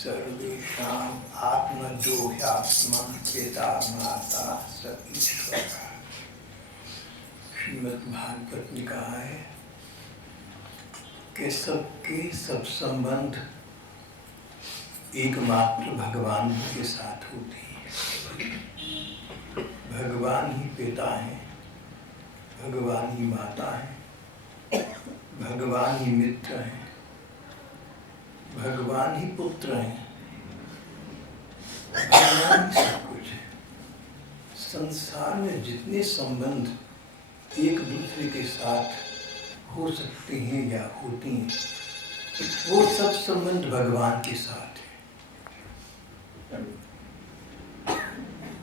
सर्वेषाम् आत्मजो ह्यात्मा चेतात्माता स ईश्वर। श्रीमद् भागवत ने कहा है कि सबके सब संबंध एकमात्र भगवान के साथ होते हैं। भगवान ही पिता है, भगवान ही माता है, भगवान ही मित्र है, भगवान ही पुत्र है, भगवान ही सब कुछ है। संसार में जितने संबंध एक दूसरे के साथ हो सकते हैं या होती हैं, वो सब संबंध भगवान के साथ है।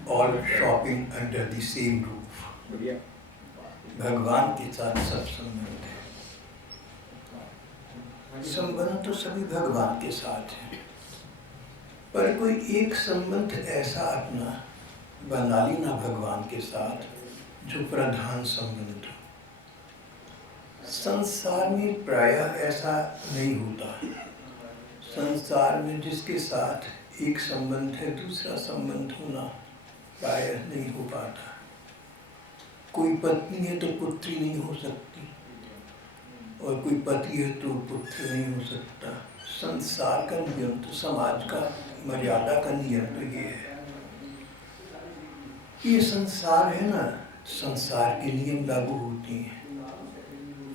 All shopping under the same roof, भगवान के साथ सब संबंध है। संबंध तो सभी भगवान के साथ है, पर कोई एक संबंध ऐसा अपना बना लेना भगवान के साथ जो प्रधान संबंध हो। संसार में प्रायः ऐसा नहीं होता। संसार में जिसके साथ एक संबंध है, दूसरा संबंध होना प्रायः नहीं हो पाता। कोई पत्नी है तो पुत्री नहीं हो सकती, और कोई पति है तो पुत्र नहीं हो सकता। संसार का नियम तो, समाज का मर्यादा का नियम तो ये है। ये संसार है ना, संसार के नियम लागू होते हैं,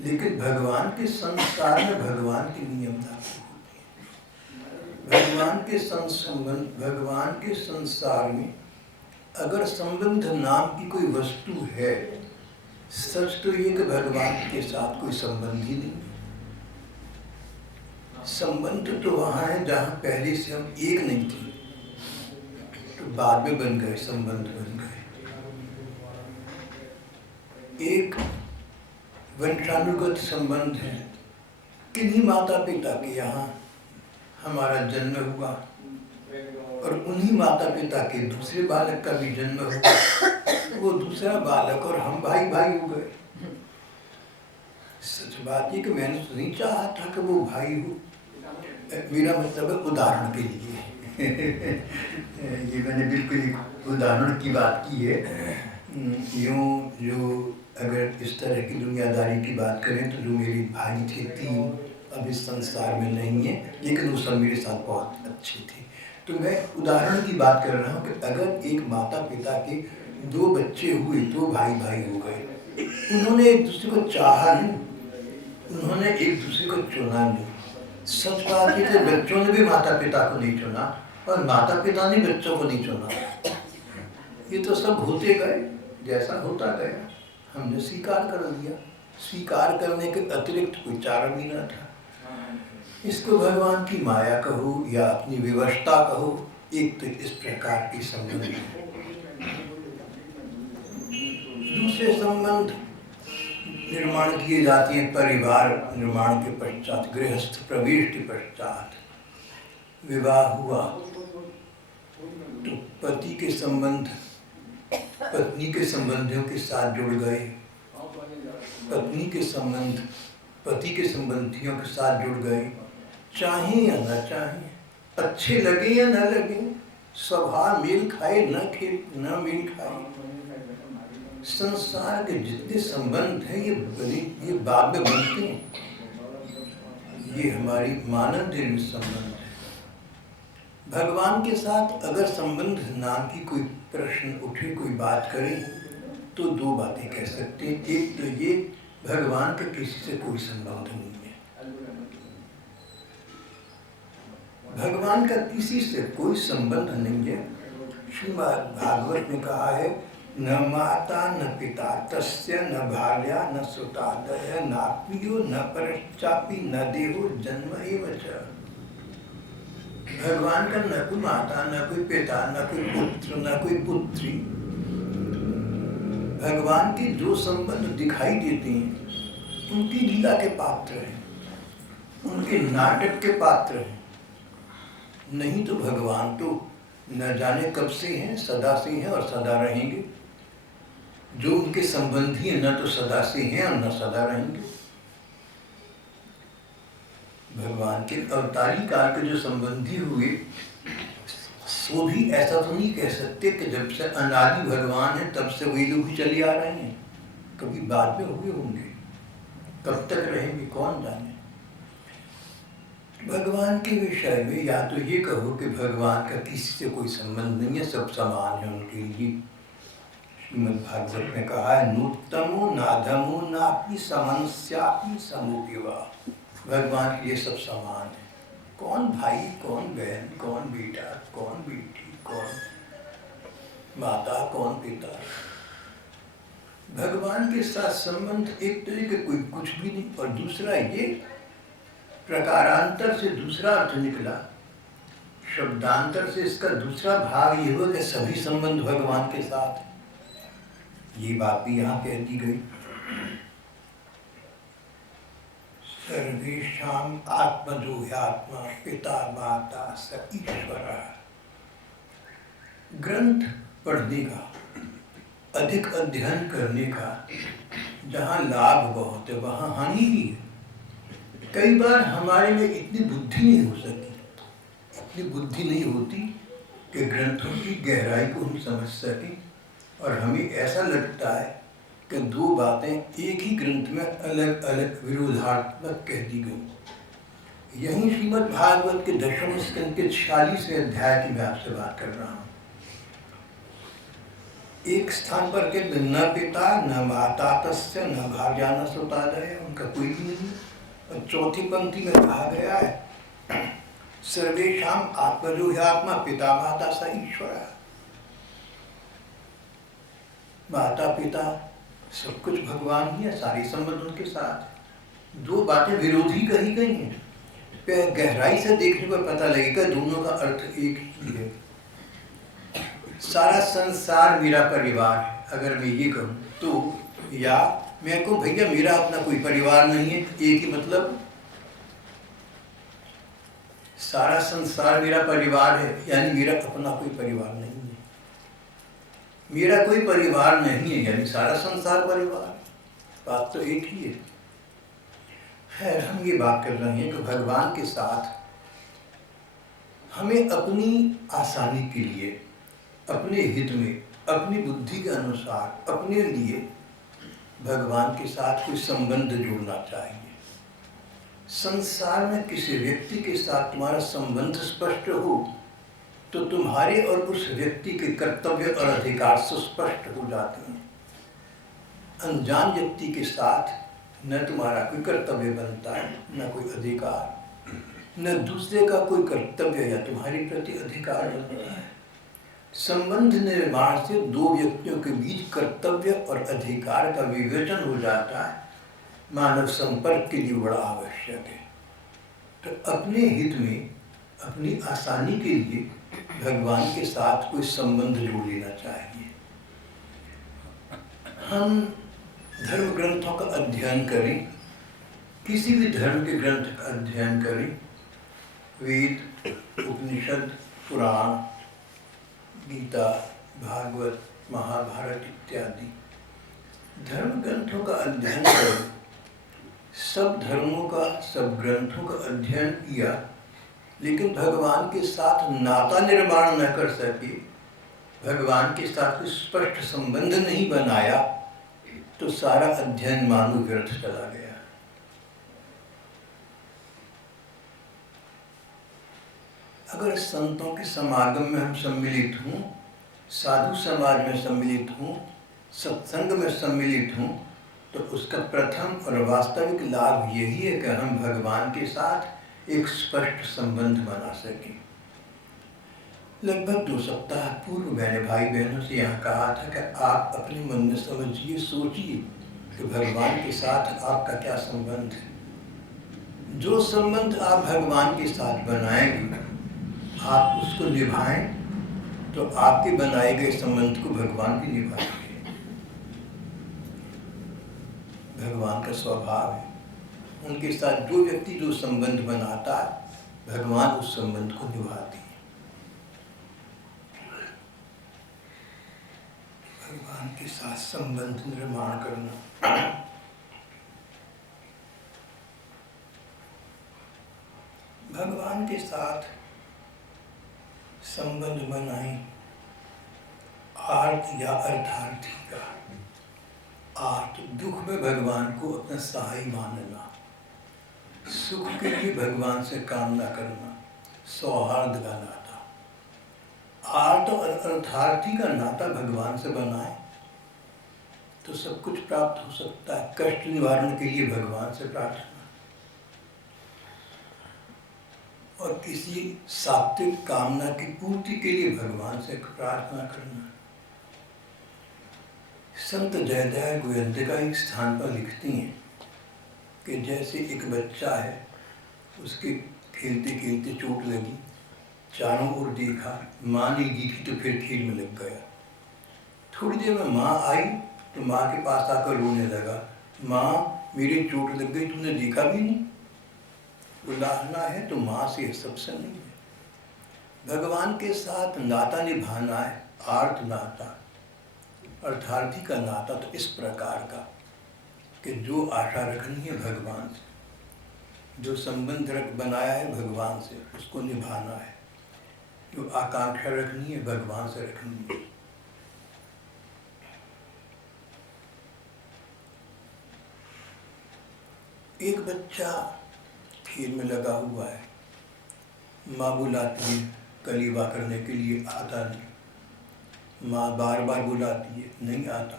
लेकिन भगवान के संसार में भगवान के नियम लागू होते हैं। भगवान के संबंध, भगवान के संसार में अगर संबंध नाम की कोई वस्तु है, सच तो ये कि भगवान के साथ कोई संबंध ही नहीं। संबंध तो वहाँ है जहाँ पहले से हम एक नहीं थे, तो बाद में बन गए, संबंध बन गए। एक वंशानुगत संबंध है। किन्हीं माता पिता के यहाँ हमारा जन्म हुआ और उन्हीं माता पिता के दूसरे बालक का भी जन्म हुआ। वो दूसरा बालक और हम भाई भाई हो गए। सच बात ये कि मैंने तो नहीं चाहा था कि वो भाई हो। मेरा मतलब है उदाहरण के लिए ये मैंने बिल्कुल एक उदाहरण की बात की है। यूँ जो अगर इस तरह की दुनियादारी की बात करें तो जो मेरे भाई थे 3, अब इस संसार में नहीं है, लेकिन वो सब मेरे साथ बहुत अच्छे थे। तो मैं उदाहरण की बात कर रहा हूँ कि अगर एक माता पिता के 2 बच्चे हुए, 2 भाई भाई हो गए, उन्होंने एक दूसरे को चाहा नहीं, उन्होंने एक दूसरे को चुना नहीं। सच बात है कि बच्चों ने भी माता पिता को नहीं चुना और माता पिता ने बच्चों को नहीं चुना। ये तो सब होते गए, जैसा होता गया हमने स्वीकार कर लिया। स्वीकार करने के अतिरिक्त कोई चारा भी न था। इसको भगवान की माया कहो या अपनी विवशता कहो, एक तो इस प्रकार के संबंध है। दूसरे संबंध निर्माण किए जाते हैं परिवार निर्माण के पश्चात, गृहस्थ प्रवेश के पश्चात। विवाह हुआ तो पति के संबंध पत्नी के संबंधियों के साथ जुड़ गए, पत्नी के संबंध पति के संबंधियों के साथ जुड़ गए। चाहे या न चाहे, अच्छे लगे या न लगे, स्वभाव मेल खाए न मेल खाए, संसार के जितने संबंध हैं ये बाद में बनते हैं। ये हमारी मानव निर्मित संबंध है। भगवान के साथ अगर संबंध नाम की कोई प्रश्न उठे, कोई बात करें, तो 2 बातें कह सकते हैं। एक तो ये, भगवान का किसी से कोई संबंध नहीं है। भगवान का किसी से कोई संबंध नहीं है। श्रीमद् भागवत में कहा है, न माता न पिता तस्य न भार्या न सुतादय नाप्यो न परश्चापि न देहो जन्म एव च। भगवान का न कोई माता, न कोई पिता, न कोई पुत्र, न कोई पुत्री। भगवान के जो संबंध दिखाई देते हैं उनकी लीला के पात्र हैं, उनके नाटक के पात्र हैं। नहीं तो भगवान तो न जाने कब से हैं, सदा से हैं और सदा रहेंगे। जो उनके संबंधी हैं न तो सदा से हैं और न सदा रहेंगे। भगवान के अवतारी काल के जो संबंधी हुए वो भी ऐसा तो नहीं कह सकते कि जब से अनादि भगवान है तब से वही लोग भी चले आ रहे हैं। कभी बाद में हुए होंगे, कब तक रहेंगे कौन जाने। भगवान के विषय में या तो ये कहो कि भगवान का किसी से कोई संबंध नहीं है, सब समान है उनके लिए। श्रीमद् भागवत में कहा है, नूतमो नाधमो नापि समस्यापि समुपवा। भगवान के लिए सब समान है, कौन भाई कौन बहन, कौन बेटा कौन बेटी, कौन माता कौन पिता। भगवान के साथ संबंध एक तरीके कोई कुछ भी नहीं। और दूसरा ये प्रकारांतर से दूसरा अर्थ निकला, शब्दांतर से इसका दूसरा भाग ये हुआ कि सभी संबंध भगवान के साथ। ये बात भी यहाँ कह दी गई, सर्वेषां आत्मजो ह्यात्मा पिता माता स ईश्वरः। ग्रंथ पढ़ने का, अधिक अध्ययन करने का जहाँ लाभ बहुत है वहाँ हानि भी है। कई बार हमारे में इतनी बुद्धि नहीं हो सकती, इतनी बुद्धि नहीं होती कि ग्रंथों की गहराई को हम समझ सकें। और हमें ऐसा लगता है कि दो बातें एक ही ग्रंथ में अलग अलग विरोधात्मक कह दी गई। यही श्रीमद् भागवत के 10वें स्कंद के 46वें अध्याय की मैं आपसे बात कर रहा हूँ। एक स्थान पर के न पिता न माता तस्य न भार्या न सुतादय, उनका कोई भी नहीं। और चौथी पंक्ति में कहा गया है, सर्वेषां आत्मजो ह्यात्मा पिता माता स ईश्वरः। माता पिता सब कुछ भगवान ही है, सारे संबंध उनके साथ। दो बातें विरोधी कही गई हैं, पे गहराई से देखने पर पता लगेगा दोनों का अर्थ एक ही है। सारा संसार मेरा परिवार है अगर मैं ये कहूँ तो, या मैं कहूँ भैया मेरा अपना कोई परिवार नहीं है, एक ही मतलब। सारा संसार मेरा परिवार है यानी मेरा अपना कोई परिवार नहीं है। मेरा कोई परिवार नहीं है यानी सारा संसार परिवार। बात तो एक ही है। खैर, हम ये बात कर रहे हैं कि भगवान के साथ हमें अपनी आसानी के लिए, अपने हित में, अपनी बुद्धि के अनुसार, अपने लिए भगवान के साथ कोई संबंध जोड़ना चाहिए। संसार में किसी व्यक्ति के साथ तुम्हारा संबंध स्पष्ट हो तो तुम्हारे और उस व्यक्ति के कर्तव्य और अधिकार सुस्पष्ट हो जाते हैं। अनजान व्यक्ति के साथ न तुम्हारा कोई कर्तव्य बनता है, न कोई अधिकार, न दूसरे का कोई कर्तव्य या तुम्हारे प्रति अधिकार बनता है। संबंध निर्माण से दो व्यक्तियों के बीच कर्तव्य और अधिकार का विवेचन हो जाता है। मानव संपर्क के लिए बड़ा आवश्यक है। तो अपने हित में, अपनी आसानी के लिए भगवान के साथ कोई संबंध जोड़ लेना चाहिए। हम धर्म ग्रंथों का अध्ययन करें, किसी भी धर्म के ग्रंथ का अध्ययन करें, वेद, उपनिषद, पुराण, गीता, भागवत, महाभारत इत्यादि धर्म ग्रंथों का अध्ययन करें। सब धर्मों का, सब ग्रंथों का अध्ययन किया, लेकिन भगवान के साथ नाता निर्माण न कर सके, भगवान के साथ कोई स्पष्ट संबंध नहीं बनाया, तो सारा अध्ययन मानो व्यर्थ चला गया। अगर संतों के समागम में हम सम्मिलित हों, साधु समाज में सम्मिलित हों, सत्संग में सम्मिलित हों, तो उसका प्रथम और वास्तविक लाभ यही है कि हम भगवान के साथ एक स्पष्ट संबंध बना सकें। लगभग 2 सप्ताह पूर्व मैंने भाई बहनों से यहाँ कहा था कि आप अपने मन में समझिए, सोचिए कि भगवान के साथ आपका क्या संबंध है। जो संबंध आप भगवान के साथ बनाएंगे, आप उसको निभाएं तो आपके बनाए गए संबंध को भगवान भी निभाएंगे। भगवान का स्वभाव है, उनके साथ जो व्यक्ति जो संबंध बनाता है, भगवान उस संबंध को निभाते हैं। भगवान के साथ संबंध निर्माण करना। के साथ संबंध बनाएं आर्त या अर्थार्थी का। आर्त दुख में भगवान को अपना सहाय मानना, सुख के लिए भगवान से कामना करना, सौहार्द का नाता। आर्त और अर्थार्थी का नाता भगवान से बनाए तो सब कुछ प्राप्त हो सकता है। कष्ट निवारण के लिए भगवान से प्रार्थना, और किसी सात्विक कामना की पूर्ति के लिए भगवान से प्रार्थना करना। संत जयदयाल गोयंतिका एक स्थान पर लिखती हैं कि जैसे एक बच्चा है, उसके खेलते खेलते चोट लगी, चारों ओर देखा, माँ नहीं दिखी तो फिर खेल में लग गया। थोड़ी देर में माँ आई तो माँ के पास आकर रोने लगा, माँ मेरी चोट लग गई, तूने देखा भी नहीं। उलाहना है तो माँ से सबसे नहीं है। भगवान के साथ नाता निभाना है, आर्त नाता। अर्थार्थी का नाता तो इस प्रकार का कि जो आशा रखनी है भगवान से, जो संबंध बनाया है भगवान से, उसको निभाना है। जो आकांक्षा रखनी है भगवान से रखनी है। एक बच्चा खेल में लगा हुआ है, माँ बुलाती है कलीबा करने के लिए, आता नहीं। माँ बार बार बुलाती है, नहीं आता।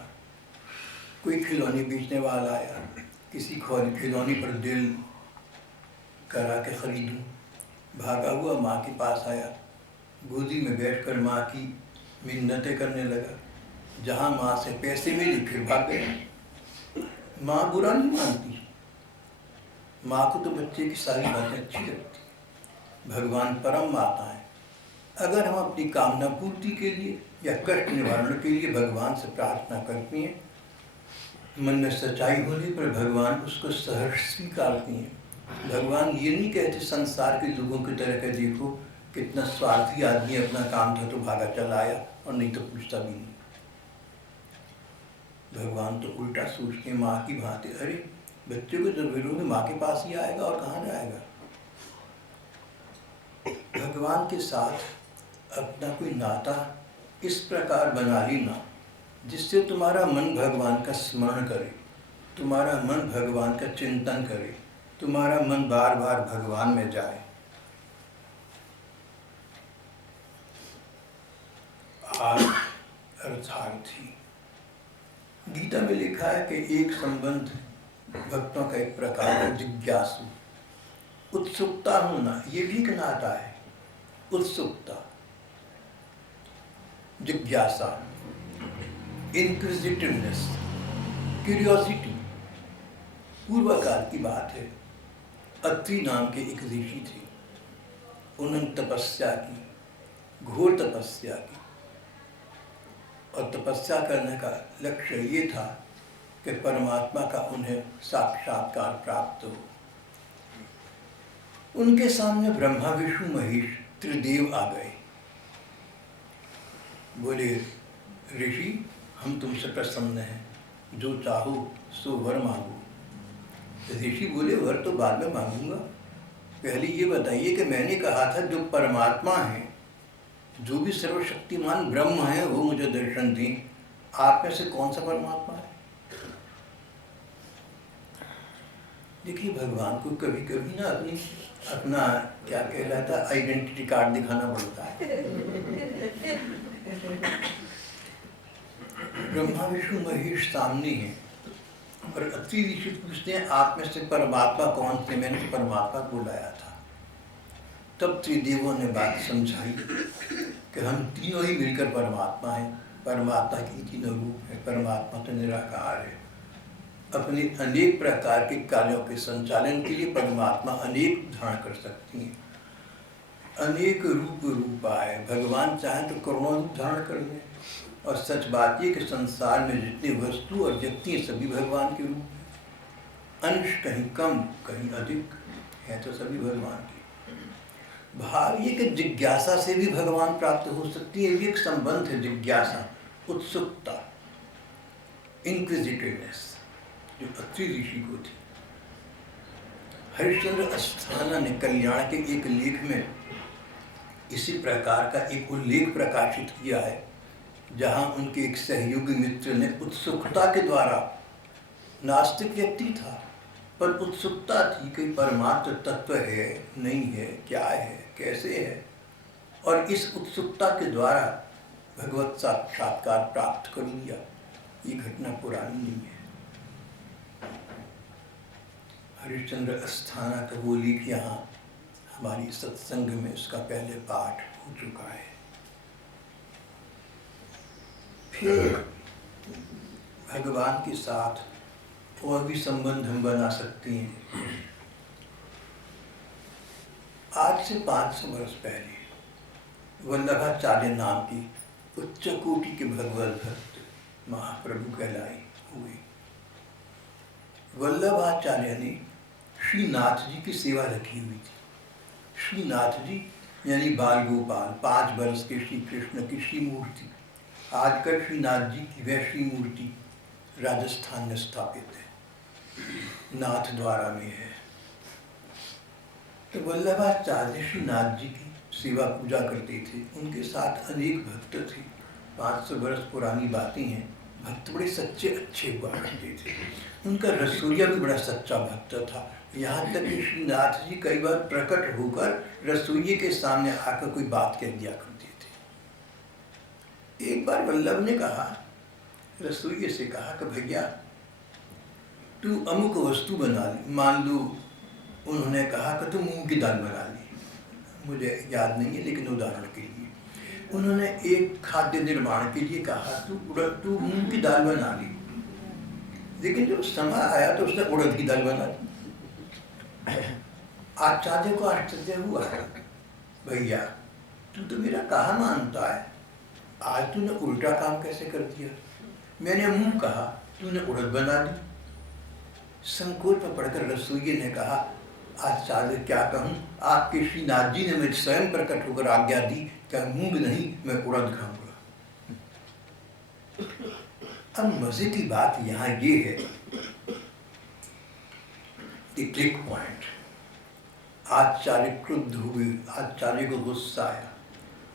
कोई खिलौने बेचने वाला आया, किसी खिलौने पर दिल करा के खरीदूं। भागा हुआ माँ के पास आया, गोदी में बैठकर माँ की मिन्नतें करने लगा। जहाँ माँ से पैसे मिले फिर भाग गया। माँ बुरा नहीं मानती, माँ को तो बच्चे की सारी बातें अच्छी लगती। भगवान परम माता है। अगर हम अपनी कामना पूर्ति के लिए या कष्ट निवारण के लिए भगवान से प्रार्थना करते हैं, मन में सच्चाई होने पर भगवान उसको सहर्ष स्वीकारते हैं। भगवान ये नहीं कहते संसार के लोगों की तरह के देखो कितना स्वार्थी आदमी, अपना काम था तो भागा चला आया और नहीं तो पूछता भी नहीं। भगवान तो उल्टा सोचते हैं माँ की भांति, अरे बच्चे को जब विरोध माँ के पास ही आएगा और कहाँ जाएगा। भगवान के साथ अपना कोई नाता इस प्रकार बना लेना जिससे तुम्हारा मन भगवान का स्मरण करे, तुम्हारा मन भगवान का चिंतन करे, तुम्हारा मन बार बार भगवान में जाए। अर्थार्थी, गीता में लिखा है कि एक संबंध भक्तों का एक प्रकार है जिज्ञासु, उत्सुकता होना, ये भी एक नाता है। उत्सुकता, जिज्ञासा, इंक्विजिटिवनेस, क्यूरियोसिटी। पूर्व काल की बात है, अत्रि नाम के एक ऋषि थे। उन्होंने तपस्या की, घोर तपस्या की, और तपस्या करने का लक्ष्य ये था कि परमात्मा का उन्हें साक्षात्कार प्राप्त हो। उनके सामने ब्रह्मा विष्णु महेश त्रिदेव आ गए। बोले, ऋषि हम तुमसे प्रसन्न हैं, जो चाहो सो वर मांगो। ऋषि बोले, वर तो बाद में मांगूंगा, पहले ये बताइए कि मैंने कहा था जो परमात्मा है, जो भी सर्वशक्तिमान ब्रह्म है, वो मुझे दर्शन दें। आप में से कौन सा परमात्मा है? देखिए, भगवान को कभी कभी ना अपना क्या कहलाता है आइडेंटिटी कार्ड दिखाना पड़ता है। ब्रह्मा विष्णु महेश सामने हैं और अत्रि ऋषि पूछते हैं, आप में से परमात्मा कौन थे? मैंने परमात्मा को बुलाया था। तब त्रिदेवों ने बात समझाई कि हम तीनों ही मिलकर परमात्मा हैं। परमात्मा की तीनों रूप है, परमात्मा तो निराकार है। अपने अनेक प्रकार के कार्यों के संचालन के लिए परमात्मा अनेक धारण कर सकती हैं, अनेक रूप आए। भगवान चाहे तो करोड़ों रूप धारण कर दें। और सच बात ये कि संसार में जितनी वस्तु और व्यक्ति हैं सभी भगवान के रूप हैं। अंश कहीं कम कहीं अधिक है तो सभी भगवान के। भाव ये कि जिज्ञासा से भी भगवान प्राप्त हो सकती है। ये एक संबंध है, जिज्ञासा, उत्सुकता, इंक्विजिटिवनेस, जो अत्रि ऋषि को थी। हरिश्चंद्र अस्थाना ने कल्याण के एक लेख में इसी प्रकार का एक उल्लेख प्रकाशित किया है, जहां उनके एक सहयोगी मित्र ने उत्सुकता के द्वारा, नास्तिक व्यक्ति था पर उत्सुकता थी कि परमात्म तत्व है नहीं है, क्या है, कैसे है, और इस उत्सुकता के द्वारा भगवत साक्षात्कार प्राप्त कर लिया। ये घटना पुरानी नहीं है। हरिश्चंद्र अस्थाना का वो लेख यहाँ हमारी सत्संग में उसका पहले पाठ हो चुका है। फिर भगवान के साथ और भी संबंध हम बना सकते हैं। आज से 500 वर्ष पहले वल्लभाचार्य नाम की उच्च कोटि के भगवत भक्त महाप्रभु कहलाए हुए वल्लभाचार्य ने श्रीनाथ जी की सेवा रखी हुई थी। श्रीनाथ जी यानी बाल गोपाल, 5 वर्ष के श्री कृष्ण की श्री मूर्ति। आजकल श्रीनाथ जी की वह श्री मूर्ति राजस्थान में स्थापित है, नाथ द्वारा में है। तो वल्लभाचार्य श्रीनाथ जी की सेवा पूजा करते थे। उनके साथ अनेक भक्त थे। 500 वर्ष पुरानी बातें हैं। भक्त बड़े सच्चे अच्छे हुआ करते थे। उनका रसोइया भी बड़ा सच्चा भक्त था। यहाँ तक कि श्रीनाथ जी कई बार प्रकट होकर रसोइये के सामने आकर कोई बात कह दिया करते थे। एक बार वल्लभ ने कहा, रसोइये से कहा कि भैया तू अमुक वस्तु बना ली। मान लो उन्होंने कहा कि तू मूंग की दाल बना ली, मुझे याद नहीं है लेकिन उदाहरण के लिए उन्होंने एक खाद्य निर्माण के लिए कहा तू मूंग की दाल बना ली, लेकिन जब समय आया तो उसने उड़द की दाल बना दी। आचार्य को आश्चर्य हुआ, भैया तू तो मेरा कहा मानता है, आज तूने उल्टा काम कैसे कर दिया। मैंने मूंग कहा, तूने उड़द बना दी। संकोच में पढ़कर रसोइये ने कहा, आचार्य क्या कहूँ, आपके श्रीनाथ जी ने मुझे स्वयं प्रकट होकर आज्ञा दी कि मूंग नहीं मैं उड़द खाऊंगा। अब मजे की बात यहाँ ये है, क्लिक पॉइंट। आचार्य क्रुद्ध हुए, आचार्य को गुस्सा आया,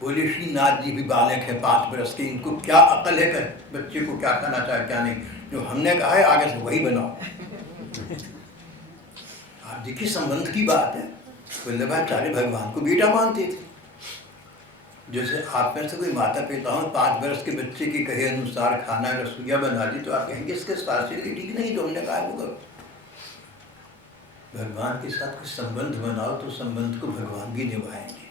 बोले श्रीनाथ जी भी बालक है 5 वर्ष के, इनको क्या अकल है कि बच्चे को क्या करना चाहिए क्या नहीं, जो हमने कहा है आगे से वही बनाओ। आप देखिए संबंध की बात है। वल्लभाचार्य भगवान को बेटा मानते थे। जैसे आप में से कोई माता पिता हो 5 वर्ष के बच्चे के कहे अनुसार खाना रसोइया बना दी तो आप कहेंगे इसके स्वास्थ्य के ठीक नहीं, तो हमने कहा वो करो। भगवान के साथ कुछ संबंध बनाओ तो संबंध को भगवान भी निभाएंगे।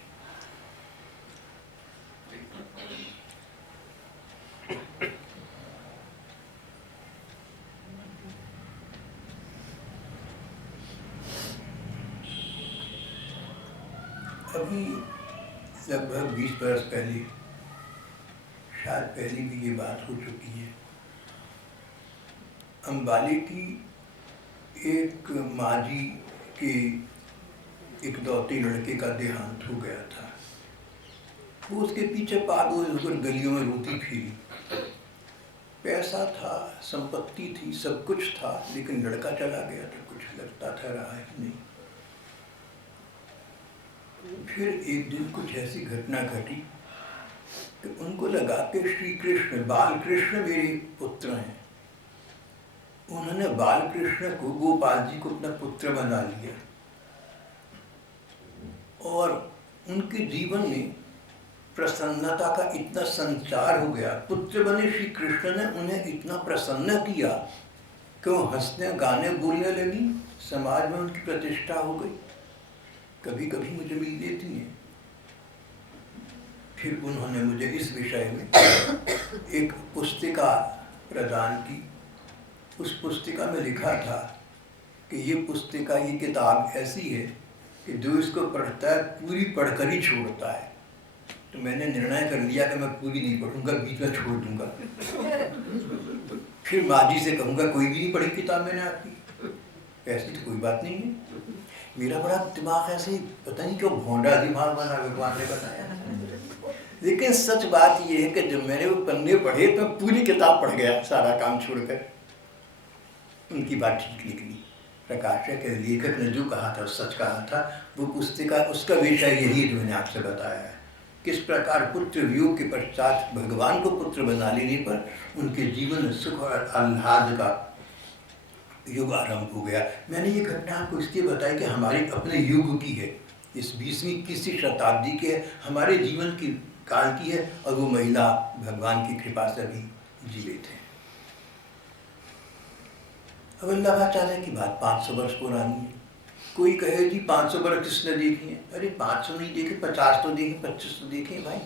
अभी लगभग 20 वर्ष पहले, शायद पहले भी ये बात हो चुकी है, अम्बाले की एक माजी के इकलौते लड़के का देहांत हो गया था। वो उसके पीछे पागल होकर गलियों में रोती फिरी। पैसा था, संपत्ति थी, सब कुछ था, लेकिन लड़का चला गया तो कुछ लगता था रहा ही नहीं। फिर एक दिन कुछ ऐसी घटना घटी कि उनको लगा कि श्री कृष्ण, बाल कृष्ण मेरे पुत्र हैं। उन्होंने बाल कृष्ण को, गोपाल जी को अपना पुत्र बना लिया और उनके जीवन में प्रसन्नता का इतना संचार हो गया। पुत्र बने श्री कृष्ण ने उन्हें इतना प्रसन्न किया कि वो हंसने गाने बोलने लगी, समाज में उनकी प्रतिष्ठा हो गई। कभी कभी मुझे मिल लेती हैं। फिर उन्होंने मुझे इस विषय में एक पुस्तिका प्रदान की। उस पुस्तिका में लिखा था कि ये पुस्तिका, ये किताब ऐसी है कि जो इसको पढ़ता है पूरी पढ़कर ही छोड़ता है। तो मैंने निर्णय कर लिया कि मैं पूरी नहीं पढ़ूंगा, बीच में छोड़ दूंगा। फिर माजी से कहूँगा कोई भी नहीं पढ़ी किताब मैंने आपकी। ऐसी तो कोई बात नहीं है। मेरा बड़ा दिमाग ऐसे ही पता नहीं क्यों भोंडा दिमाग बना, भगवान ने बताया। लेकिन सच बात यह है कि जब मैंने वो पन्ने पढ़े तो पूरी किताब पढ़ गया, सारा काम छोड़कर। उनकी बात ठीक निकली। प्रकाशक के लेखक ने जो कहा था सच कहा था। वो पुस्तिका उसका विषय यही जो मैंने आपसे बताया है, किस प्रकार पुत्र वियोग के पश्चात भगवान को पुत्र बना लेने पर उनके जीवन में सुख और आह्लाद का युग आरंभ हो गया। मैंने ये घटना आपको इसलिए बताई कि हमारे अपने युग की है, इस 20वीं शताब्दी के हमारे जीवन की काल की है, और वो महिला भगवान की कृपा से भी जीवित है। अब वल्लभाचार्य की बात 500 वर्ष पुरानी है। कोई कहे जी 500 वर्ष किसने देखी है? अरे 500 नहीं देखे, 50 तो देखे, 25 तो देखे भाई।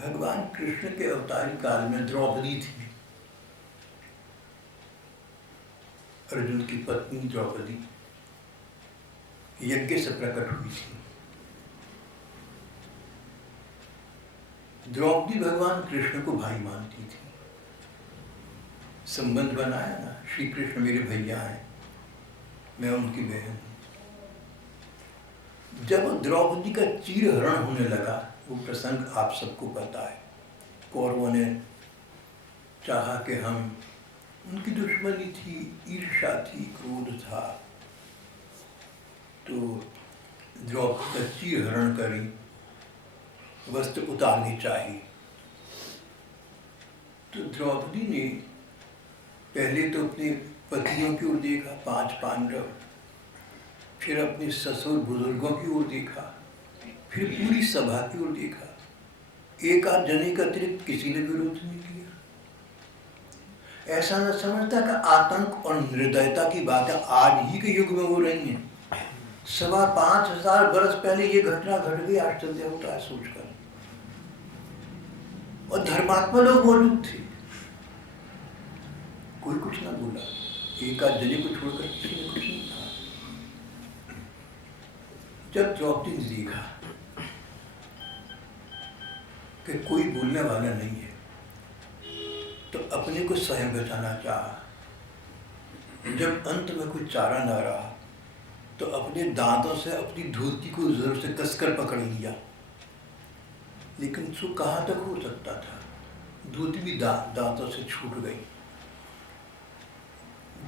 भगवान कृष्ण के अवतारी काल में द्रौपदी थी, अर्जुन की पत्नी द्रौपदी यज्ञ से प्रकट हुई थी। द्रौपदी भगवान कृष्ण को भाई मानती थी, संबंध बनाया ना, श्री कृष्ण मेरे भैया हैं, मैं उनकी बहन हूं। जब द्रौपदी का चीरहरण होने लगा, वो प्रसंग आप सबको पता है, कौरवों ने चाहा कि हम, उनकी दुश्मनी थी, ईर्ष्या थी, क्रोध था, तो द्रौपदी का चीरहरण करी, वस्त्र उतारनी चाहिए। तो द्रौपदी ने पहले तो अपने पतियों की ओर देखा, 5 पांडव, फिर अपने ससुर बुजुर्गों की ओर देखा, फिर पूरी सभा की ओर देखा। एक आध जने के अतिरिक्त किसी ने विरोध नहीं किया। ऐसा न समझता कि आतंक और निर्दयता की बातें आज ही के युग में हो रही हैं। 5,500 वर्ष पहले ये घटना घट गई, आश्चर्य होता है सोचकर। और धर्मात्मा लोग मौजूद थे, कोई कुछ ना बोला, एक आध जने को छोड़कर किसी ने कुछ नहीं कहा। जब द्रौपदी ने देखा कि कोई बोलने वाला नहीं है, तो अपने को स्वयं बचाना चाहा। जब अंत में कोई चारा ना रहा, तो अपने दांतों से अपनी धोती को जोर से कसकर पकड़ लिया। लेकिन सो कहाँ तक हो सकता था, धोती भी दांतों से छूट गई।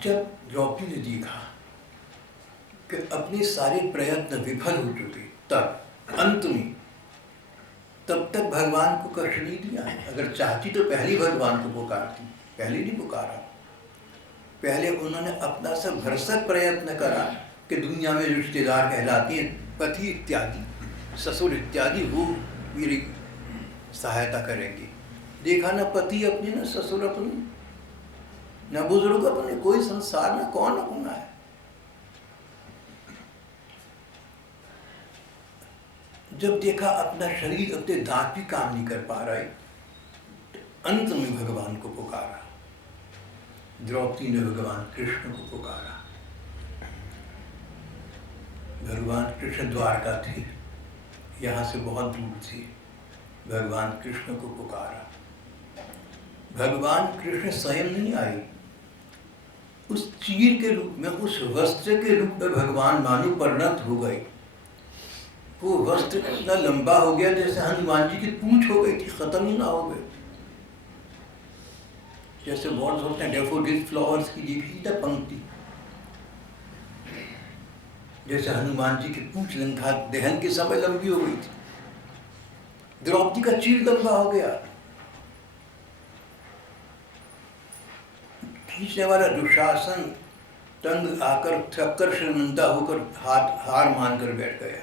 जब द्रौपदी ने देखा कि अपने सारे प्रयत्न विफल हो चुके, तब अंत में, तब तक भगवान को कष्ट नहीं दिया। अगर चाहती तो पहले भगवान को पुकारती, पहले नहीं पुकारा। पहले उन्होंने अपना सब भरसक प्रयत्न करा कि दुनिया में रिश्तेदार कहलाती हैं, पति इत्यादि, ससुर इत्यादि, वो मेरी सहायता करेंगे। देखा ना पति अपने, ना ससुर अपने, ना बुजुर्ग अपने, कोई संसार में कौन अपना है। जब देखा अपना शरीर, अपने दांत भी काम नहीं कर पा रहे, तो अंत में भगवान को पुकारा। द्रौपदी ने भगवान कृष्ण को पुकारा। भगवान कृष्ण द्वारका थे, यहाँ से बहुत दूर थे। भगवान कृष्ण को पुकारा। भगवान कृष्ण स्वयं नहीं आए, उस चीर के रूप में, उस वस्त्र के रूप में भगवान मानो परिणत हो गए। वो वस्त्र इतना लंबा हो गया जैसे हनुमान जी की पूंछ हो गई थी, खत्म ही ना हो गए। जैसे बहुत होते हैं डैफोडिल फ्लावर्स की देखी था पंक्ति, जैसे हनुमान जी की पूंछ लंका दहन के समय लंबी हो गई थी। द्रौपदी का चीर लंबा हो गया। खींचने वाला दुशासन तंग आकर, थककर, शर्मिंदा होकर हार मानकर बैठ गया।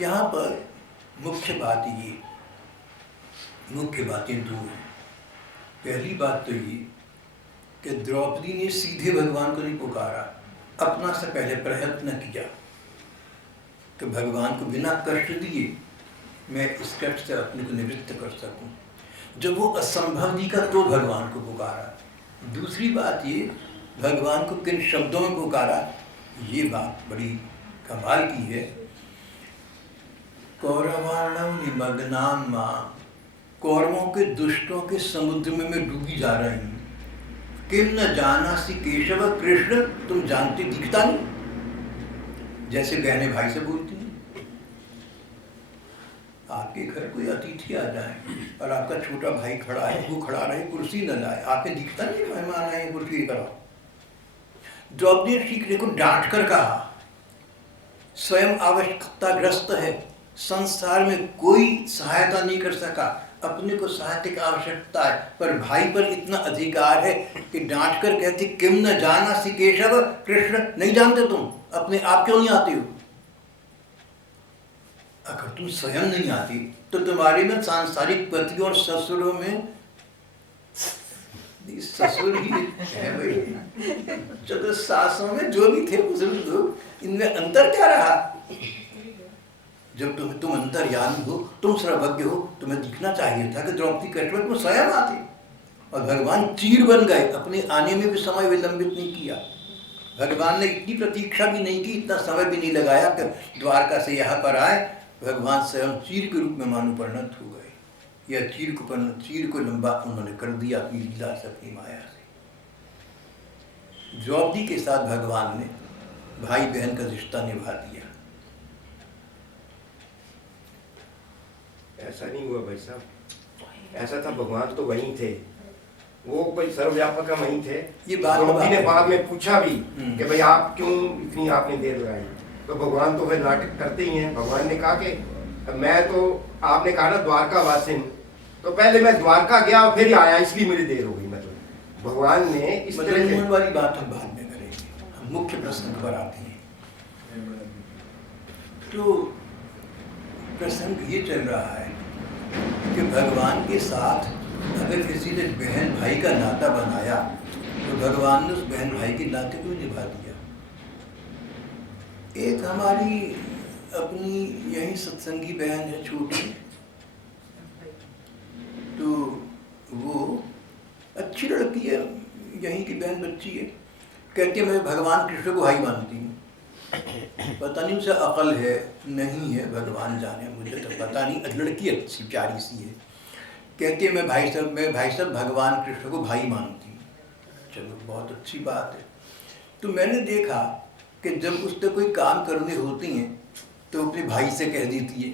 यहाँ पर मुख्य बातें दो हैं। पहली बात तो ये कि द्रौपदी ने सीधे भगवान को नहीं पुकारा, अपना से पहले प्रयत्न किया कि भगवान को बिना कष्ट दिए मैं इस कष्ट से अपने को निवृत्त कर सकूं। जब वो असंभव दिखा तो भगवान को पुकारा। दूसरी बात ये, भगवान को किन शब्दों में पुकारा, ये बात बड़ी कमाल की है। कौरवाणव निमग्नाम मां, कौरवों के दुष्टों के समुद्र में मैं डूबी जा रही हूँ। किम न जाना सी केशव कृष्ण, तुम जानते दिखता नहीं। जैसे बहनें भाई से बोलती हैं। आपके घर कोई अतिथि आ जाए और आपका छोटा भाई खड़ा है, वो खड़ा रहे, कुर्सी न लाए, आपने दिखता नहीं मेहमान आए कुर्सी कराओ। द्रौपदी ने श्री कृष्ण को डांट कर कहा, स्वयं आवश्यकताग्रस्त है, संसार में कोई सहायता नहीं कर सका, अपने को सहायता की आवश्यकता है, पर भाई पर इतना अधिकार है कि डांट कर कहती किम न जाना सी केशव, कृष्ण नहीं जानते तुम, अपने आप क्यों नहीं आते हो? अगर तुम स्वयं नहीं आती तो तुम्हारे में सांसारिक पतियों और ससुरों में, ससुर ही है भाई, चलो सासों में जो भी थे बुजुर्ग लोग, इनमें अंतर क्या रहा? जब तुम अंतर्यामी हो, तुम सर्वज्ञ हो, तुम्हें दिखना चाहिए था कि द्रौपदी कष्ट में तुम स्वयं आते। और भगवान चीर बन गए, अपने आने में भी समय विलंबित नहीं किया। भगवान ने इतनी प्रतीक्षा भी नहीं की, इतना समय भी नहीं लगाया कि द्वारका से यहाँ पर आए। भगवान स्वयं चीर के रूप में मानो परिणत हो गए, या चीर को लंबा उन्होंने कर दिया अपनी लीला से, अपनी माया से। द्रौपदी के साथ भगवान ने भाई बहन का रिश्ता निभा दिया। ऐसा नहीं हुआ भाई साहब, ऐसा था भगवान तो वहीं थे, वो कोई सर्वव्यापक वहीं थे। ये बात द्रौपदी ने बाद में पूछा भी कि भाई आप क्यों इतनी आपने देर लगाई, तो भगवान तो फिर नाटक करते ही हैं। भगवान ने कहा कि मैं तो, आपने कहा ना द्वारका वासिन, तो पहले मैं द्वारका गया और फिर आया, इसलिए मेरी देर हो गई। मतलब भगवान ने इस तरह से, वाली बात हम बाद में करेंगे, हम मुख्य प्रसंग पर आते हैं। तो प्रसंग ये चल रहा है कि भगवान के साथ अगर किसी ने बहन भाई का नाता बनाया तो भगवान ने उस बहन भाई के नाते को निभा दिया। एक हमारी अपनी यही सत्संगी बहन है छोटी, तो वो अच्छी लड़की है, यहीं की बहन बच्ची है, कहती है मैं भगवान कृष्ण को भाई मानती हूँ। पता नहीं उसे अकल है नहीं है, भगवान जाने, मुझे तो पता नहीं। लड़की अच्छी प्यारी सी है, कहती है मैं भाई साहब भगवान कृष्ण को भाई मानती हूँ। चलो बहुत अच्छी बात है। तो मैंने देखा कि जब उसने कोई काम करने होती हैं तो अपने भाई से कह देती है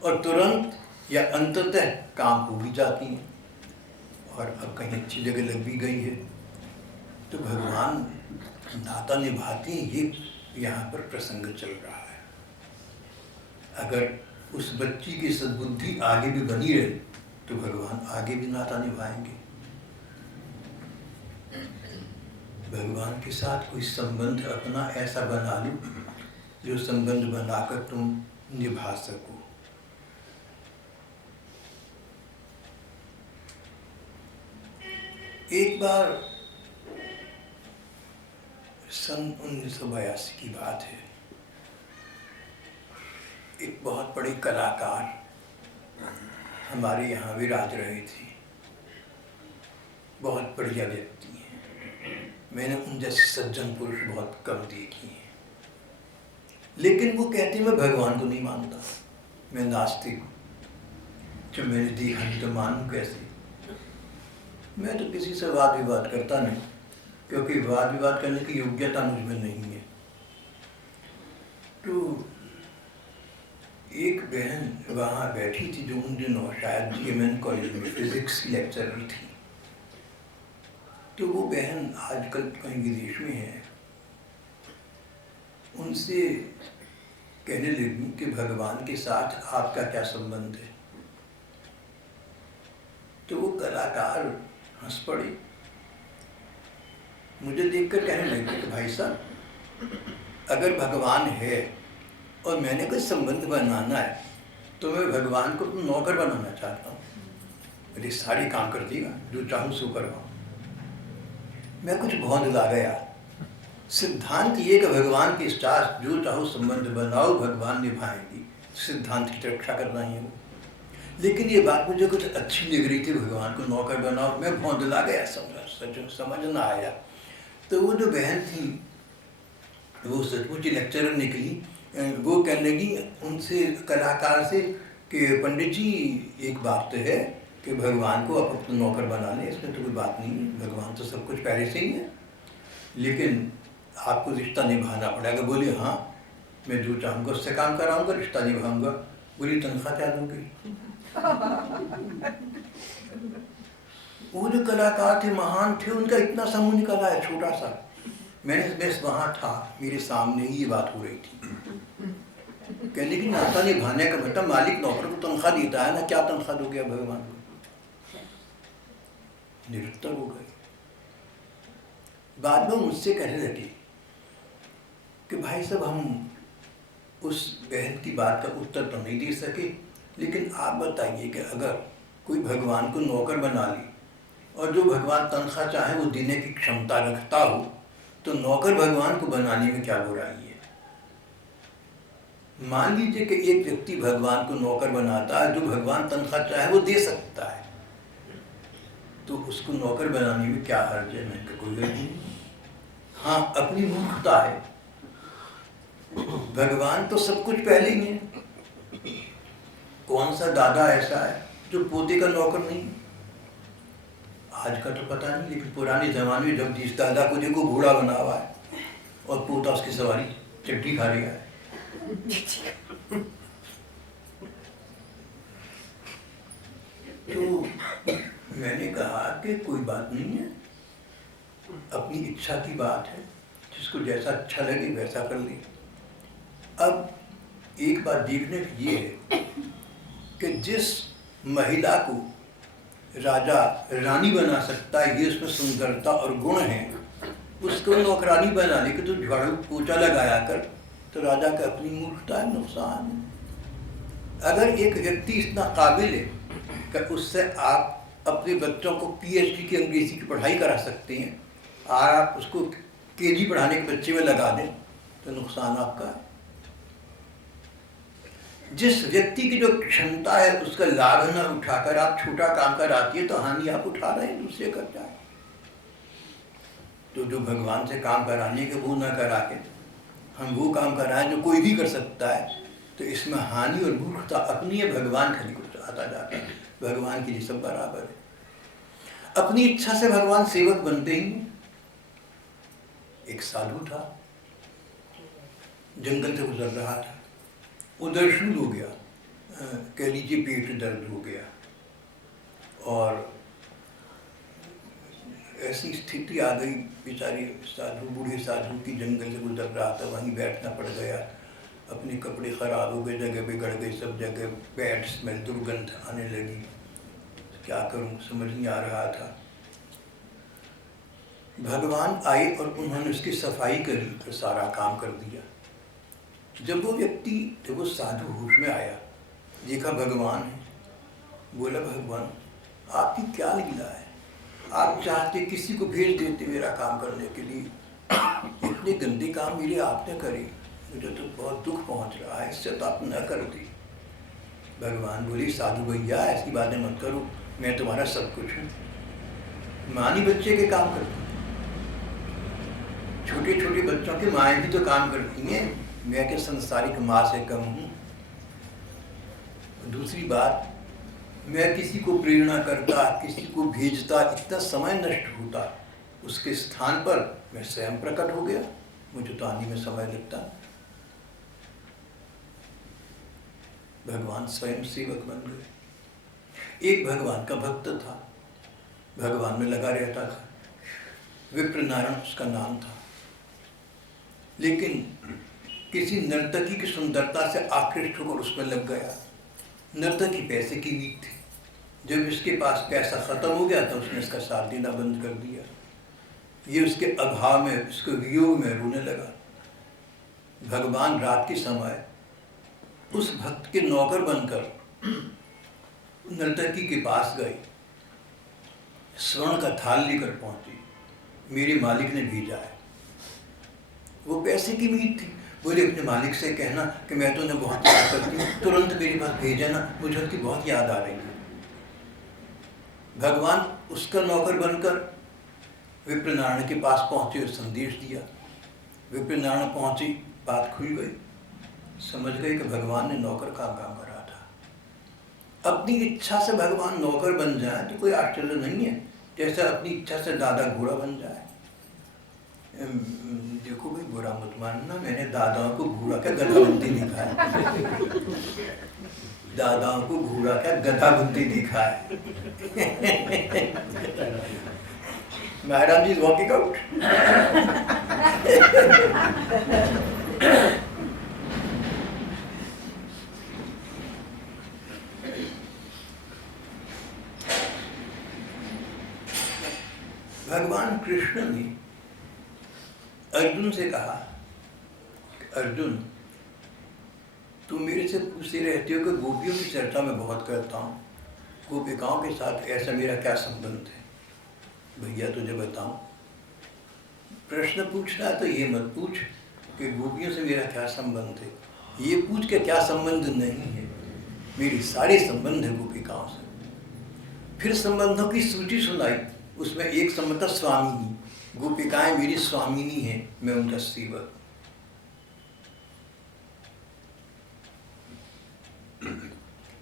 और तुरंत या अंततः काम हो भी जाती हैं, और अब कहीं अच्छी जगह लग भी गई है। तो भगवान नाता निभाते हैं, ये यहाँ पर प्रसंग चल रहा है। अगर उस बच्ची की सद्बुद्धि आगे भी बनी रहे तो भगवान आगे भी नाता निभाएंगे। भगवान के साथ कोई संबंध अपना ऐसा बना लो जो संबंध बनाकर तुम निभा सको। एक बार सन 1982 की बात है, एक बहुत बड़े कलाकार हमारे यहाँ विराज रहे थे, बहुत बढ़िया व्यक्ति हैं। मैंने उन जैसे सज्जन पुरुष बहुत कम देखे हैं, लेकिन वो कहते मैं भगवान को नहीं मानता, मैं नास्तिक हूँ। जब मैंने देखा नहीं तो मानूं कैसे? मैं तो किसी से वाद विवाद करता नहीं, क्योंकि वाद विवाद करने की योग्यता मुझ में नहीं है। तो एक बहन वहाँ बैठी थी जो उन दिनों शायद GMN कॉलेज में फिजिक्स की लेक्चरर थी। तो वो बहन आजकल कहीं विदेश में है, उनसे कहने लगी कि भगवान के साथ आपका क्या संबंध है? तो वो कलाकार हंस पड़े, मुझे देखकर कहने लगे कि भाई साहब, अगर भगवान है और मैंने कोई संबंध बनाना है तो मैं भगवान को नौकर बनाना चाहता हूँ, मेरे सारे काम कर देगा, जो चाहूँ सो करवाऊँ। मैं कुछ भौंदला गया। सिद्धांत ये कि भगवान के साथ जो चाहो संबंध बनाओ, भगवान निभाएंगे, सिद्धांत की रक्षा करना ही है। लेकिन ये बात मुझे कुछ अच्छी लग रही थी, भगवान को नौकर बनाओ। मैं भौंदला गया, समझ ना आया। तो वो जो बहन थी वो सचमुच लेक्चरर निकली। वो कहने लगी उनसे, कलाकार से, कि पंडित जी एक बात तो है कि भगवान को आप अपना नौकर बना लें, इसमें तो कोई बात नहीं है, भगवान तो सब कुछ पहले से ही है, लेकिन आपको रिश्ता निभाना पड़ेगा। बोले हाँ, मैं जो चाहूँगा उससे काम कराऊंगा, रिश्ता निभाऊंगा, बुरी तनख्वाह क्या दूंगी। वो जो कलाकार थे, महान थे, उनका इतना समूह निकला है छोटा सा। मैं वहाँ था, मेरे सामने ही ये बात हो रही थी। कहने की नाता निभाने का मतलब मालिक नौकर को तनख्वाह देता है ना, क्या तनख्वाह दो गया भगवान को। निरुत्तर हो गए। बाद में मुझसे कहने लगे कि भाई साहब, हम उस बहन की बात का उत्तर तो नहीं दे सके, लेकिन आप बताइए कि अगर कोई भगवान को नौकर बना ले और जो भगवान तनख्वाह चाहे वो देने की क्षमता रखता हो, तो नौकर भगवान को बनाने में क्या बुराई है। मान लीजिए कि एक व्यक्ति भगवान को नौकर बनाता है, जो भगवान तनख्वाह चाहे वो दे सकता है, तो उसको नौकर बनाने में क्या हर्ज है। मैंने कोई गलती नहीं। हाँ, अपनी मूर्खता है। भगवान तो सब कुछ पहले ही है। कौन सा दादा ऐसा है जो पोते का नौकर नहीं। आज का तो पता नहीं, लेकिन पुराने जमाने में जब जिस दादा को देखो घोड़ा बना हुआ है और पोता उसकी सवारी चट्टी खा रहा है। तो मैंने कहा कि कोई बात नहीं है, अपनी इच्छा की बात है, जिसको जैसा अच्छा लगे वैसा कर ले। अब एक बात देखने की ये है कि जिस महिला को राजा रानी बना सकता है, ये उसमें सुंदरता और गुण है, उसको नौकरानी बना ले कि तो झाड़ू पोछा लगाया कर, तो राजा का अपनी मूर्खता है, नुकसान है। अगर एक व्यक्ति इतना काबिल है कि उससे आप अपने बच्चों को PhD की अंग्रेजी की पढ़ाई करा सकते हैं और आप उसको KG पढ़ाने के बच्चे में लगा दें, तो नुकसान आपका है। जिस व्यक्ति की जो क्षमता है उसका लाभ न उठाकर आप छोटा काम कराती है, तो हानि आप उठा रहे हैं, दूसरे करता है। तो जो भगवान से काम कराने के वो न करा के हम वो काम कराएं जो कोई भी कर सकता है, तो इसमें हानि और मूर्खता अपनी है। भगवान खाली कुछ आता जाता है, भगवान के लिए सब बराबर है। अपनी इच्छा से भगवान सेवक बनते ही। एक साधु था, जंगल से गुजर रहा था, उधर शूल हो गया, कह लीजिए पेट दर्द हो गया, और ऐसी स्थिति आ गई, बेचारे साधु, बूढ़े साधु की, जंगल से गुजर रहा था, वहीं बैठना पड़ गया। अपने कपड़े खराब हो गए, जगह बिगड़ गई, सब जगह बैड स्मेल, दुर्गंध आने लगी। क्या करूं, समझ नहीं आ रहा था। भगवान आए और उन्होंने उसकी सफाई करी और सारा काम कर दिया। जब वो व्यक्ति, जब वो साधु होश में आया, देखा भगवान है, बोला भगवान आपकी क्या लीला है, आप चाहते किसी को भेज देते मेरा काम करने के लिए, इतने गंदे काम मेरे आपने करे, मुझे तो बहुत दुख पहुंच रहा है, इससे तो आप न कर दी। भगवान बोली साधु भैया ऐसी बातें मत करो, मैं तुम्हारा सब कुछ हूँ। माँ नहीं बच्चे के काम करती, छोटे छोटे बच्चों की माएँ भी तो काम करती हैं, मैं क्या संसारिक माँ से कम हूँ। दूसरी बात, मैं किसी को प्रेरणा करता, किसी को भेजता, इतना समय नष्ट होता, उसके स्थान पर मैं स्वयं प्रकट हो गया, मुझे तो आने में समय लगता। भगवान स्वयं सेवक बन गए। एक भगवान का भक्त था, भगवान में लगा रहता था, विप्र नारायण उसका नाम था, लेकिन किसी नर्तकी की सुंदरता से आकृष्ट होकर उसमें लग गया। नर्तकी पैसे की नीत थी, जब इसके पास पैसा खत्म हो गया तो उसने इसका साथ देना बंद कर दिया। ये उसके अभाव में, उसके वियोग में रोने लगा। भगवान रात के समय उस भक्त के नौकर बनकर नर्तकी के पास गए, स्वर्ण का थाल लेकर पहुंचे, मेरे मालिक ने भेजा है। वो पैसे की नीत थी, बोले अपने मालिक से कहना कि मैं तो उन्हें बहुत याद करती हूँ, तुरंत मेरे पास भेजा ना, मुझे उनकी बहुत याद आ रही है। भगवान उसका नौकर बनकर विप्र नारायण के पास पहुँचे और संदेश दिया। विप्र नारायण पहुँचे, बात खुल गई, समझ गए कि भगवान ने नौकर का काम करा था। अपनी इच्छा से भगवान नौकर बन जाए तो कोई आश्चर्य नहीं है, जैसे अपनी इच्छा से दादा घोड़ा बन जाए। देखो भाई, बुरा मत मानना, मैंने दादाओं को घूरा क्या गधा बुद्धि देखा है। दादाओं को घूरा क्या गधा बुद्धि देखा है। महाराज जी वॉकिंग आउट। भगवान कृष्ण ने अर्जुन से कहा, अर्जुन तुम मेरे से पूछते रहते हो कि गोपियों की चर्चा मैं बहुत करता हूँ, गोपिकाओं के साथ ऐसा मेरा क्या संबंध है। भैया तुझे बताऊं, प्रश्न पूछना है तो ये मत पूछ कि गोपियों से मेरा क्या संबंध है, ये पूछ के क्या संबंध नहीं है। मेरी सारे संबंध है गोपिकाओं से। फिर संबंधों की सूची सुनाई, उसमें एक संबंध स्वामिनी, गोपिकाएं मेरी स्वामिनी हैं, मैं उनका सेवक।